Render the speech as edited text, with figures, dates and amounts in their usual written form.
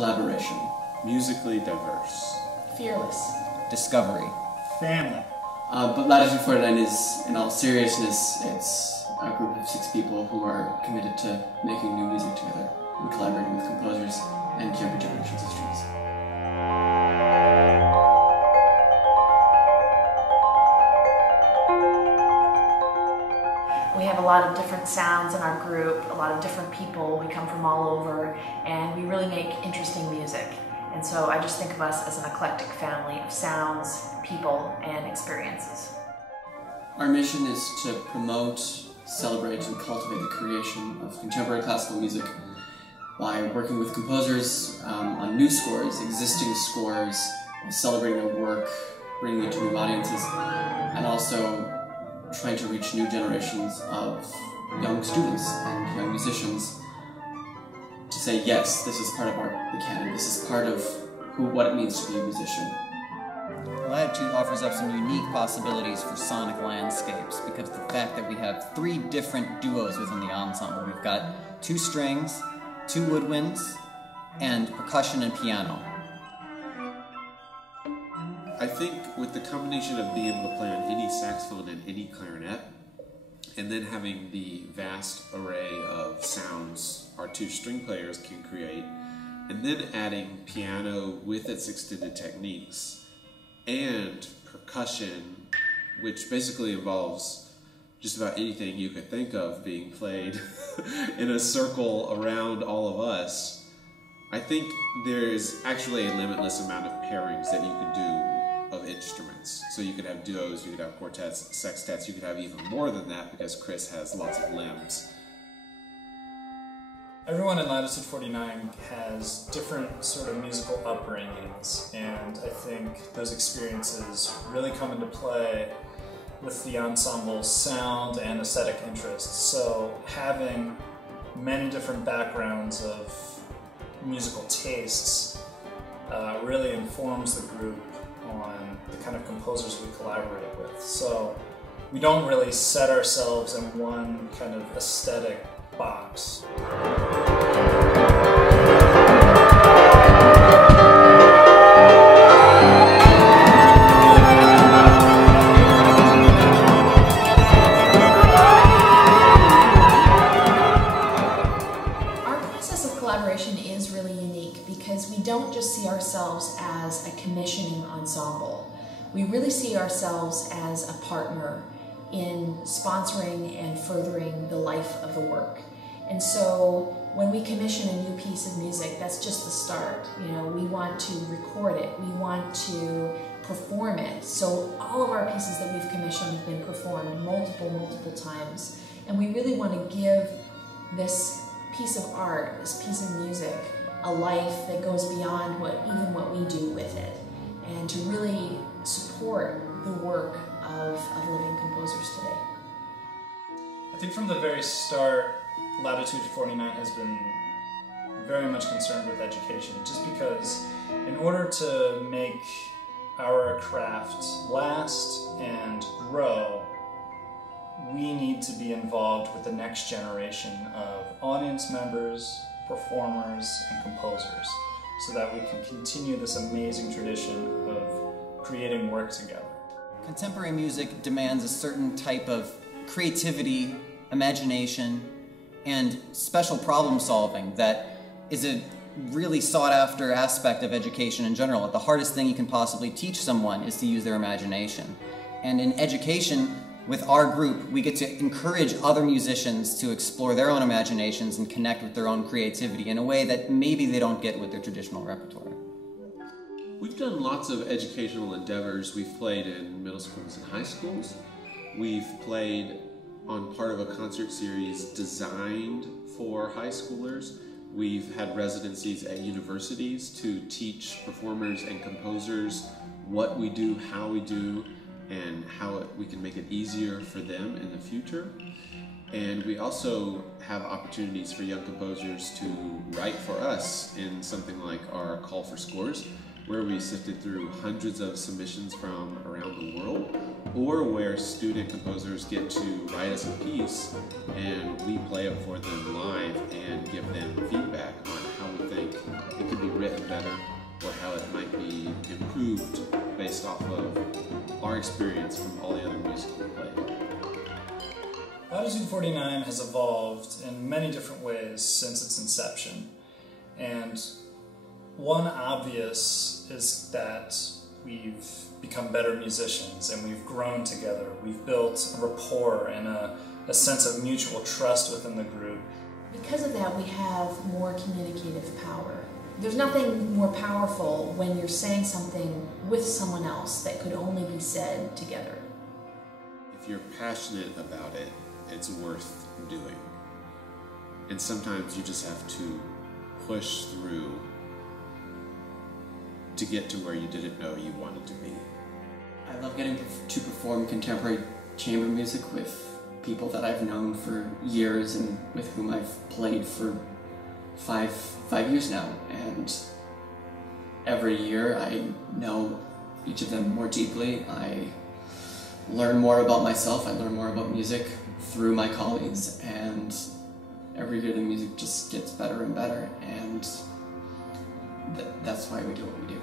Collaboration. Musically diverse. Fearless. Discovery. Family. But Latitude 49 is, in all seriousness, it's a group of 6 people who are committed to making new music together and collaborating with composers and younger generations of students. We have a lot of different sounds in our group, a lot of different people. We come from all over, and we really make interesting music. And so I just think of us as an eclectic family of sounds, people, and experiences. Our mission is to promote, celebrate, and cultivate the creation of contemporary classical music by working with composers on new scores, existing scores, celebrating their work, bringing it to new audiences, and also trying to reach new generations of young students and young musicians to say, yes, this is part of the canon, this is part of what it means to be a musician. Latitude offers up some unique possibilities for sonic landscapes because of the fact that we have 3 different duos within the ensemble. We've got 2 strings, 2 woodwinds, and percussion and piano. I think with the combination of being able to play on any saxophone and any clarinet, and then having the vast array of sounds our 2 string players can create, and then adding piano with its extended techniques, and percussion, which basically involves just about anything you could think of being played in a circle around all of us, I think there's actually a limitless amount of pairings that you could do of instruments. So you could have duos, you could have quartets, sextets, you could have even more than that because Chris has lots of limbs. Everyone in Latitude 49 has different sort of musical upbringings, and I think those experiences really come into play with the ensemble's sound and aesthetic interests. So having many different backgrounds of musical tastes really informs the group on the kind of composers we collaborate with. So we don't really set ourselves in one kind of aesthetic box. Collaboration is really unique because we don't just see ourselves as a commissioning ensemble. We really see ourselves as a partner in sponsoring and furthering the life of the work. And so when we commission a new piece of music, that's just the start. You know, we want to record it, we want to perform it. So all of our pieces that we've commissioned have been performed multiple times. And we really want to give this piece of art, this piece of music, a life that goes beyond even what we do with it, and to really support the work of living composers today. I think from the very start, Latitude 49 has been very much concerned with education, just because in order to make our craft last and grow, we need to be involved with the next generation of audience members, performers, and composers so that we can continue this amazing tradition of creating work together. Contemporary music demands a certain type of creativity, imagination, and special problem solving that is a really sought after aspect of education in general. The hardest thing you can possibly teach someone is to use their imagination. And in education, with our group, we get to encourage other musicians to explore their own imaginations and connect with their own creativity in a way that maybe they don't get with their traditional repertoire. We've done lots of educational endeavors. We've played in middle schools and high schools. We've played on part of a concert series designed for high schoolers. We've had residencies at universities to teach performers and composers what we do, how we do, and how we can make it easier for them in the future. And we also have opportunities for young composers to write for us in something like our Call for Scores, where we sifted through hundreds of submissions from around the world, or where student composers get to write us a piece and we play it for them live and give them feedback on how we think it could be written. it better, or how it might be improved based off of our experience from all the other music we played. Latitude 49 has evolved in many different ways since its inception, and one obvious is that we've become better musicians and we've grown together. We've built a rapport and a sense of mutual trust within the group. Because of that, we have more communicative power. There's nothing more powerful when you're saying something with someone else that could only be said together. If you're passionate about it, it's worth doing. And sometimes you just have to push through to get to where you didn't know you wanted to be. I love getting to perform contemporary chamber music with people that I've known for years and with whom I've played for five years now. And every year I know each of them more deeply. I learn more about myself, I learn more about music through my colleagues, and every year the music just gets better and better, and that's why we do what we do.